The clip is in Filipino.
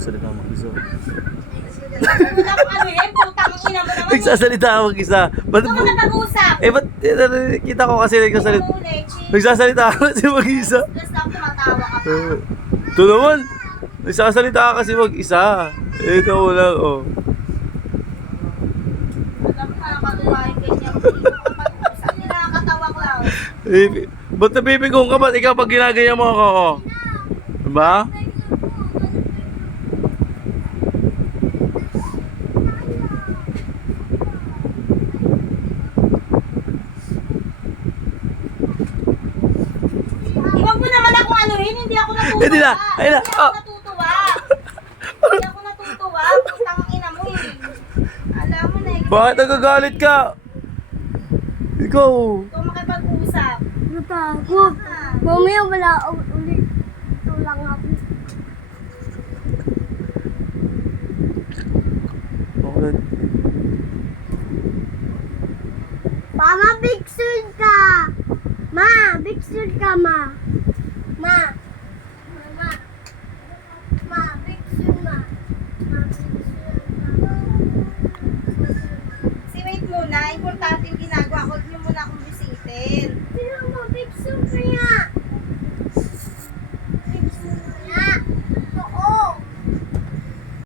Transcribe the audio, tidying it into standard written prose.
Nagsasalita ako mag-isa. Wala kang ano yan, putang ina mo naman. Nagsasalita ako mag-isa. Ba't Ito ka napag-usap. ba't kita ko kasi nagsasalita. Nagsasalita ako kasi mag-isa. Plus lang tumatawa ka pa. Ito naman. Nagsasalita ka kasi mag-isa. Ito mo lang, oh. Alam mo, nakakatuwa yung ganyan. Hindi mo kapag-usap. Hindi nakakatawa ko lang. Ba't nabibigong ka? Ba't ikaw pag ginagaya mo ako? Oh? Diba? Iwag mo naman akong anuhin, hindi ako natutuwa. Hindi na, ayun na. Hindi ako natutuwa. Hindi ako natutuwa. Putang ina mo eh. Alam mo na. Bakit nagagalit ka? Ikaw. Ikaw makipag-usap. Natakot. Mamaya wala ulit. Tulang ako. Okay. Mama, big soon ka. Ma, big soon ka, ma. Ma.